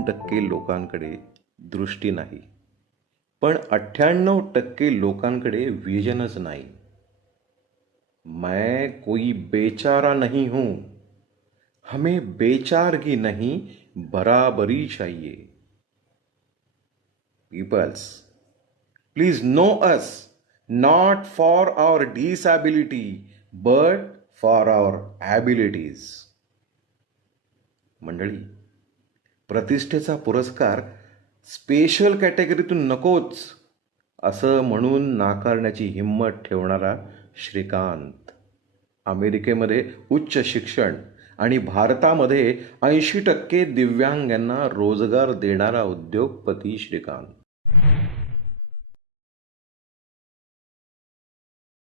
99% लोकांकडे दृष्टी नाही, पण 98% लोकांकडे विजनच नाही. मैं कोई बेचारा नहीं हूं, हमें बेचारगी नहीं बराबरी चाहिए. Peoples, please know us not for our disability but for our abilities. मंडळी, प्रतिष्ठेचा पुरस्कार स्पेशल कॅटेगरीतून नकोच असं म्हणून नाकारण्याची हिंमत ठेवणारा श्रीकांत, अमेरिकेमध्ये उच्च शिक्षण आणि भारतामध्ये 80% दिव्यांगांना रोजगार देणारा उद्योगपती श्रीकांत.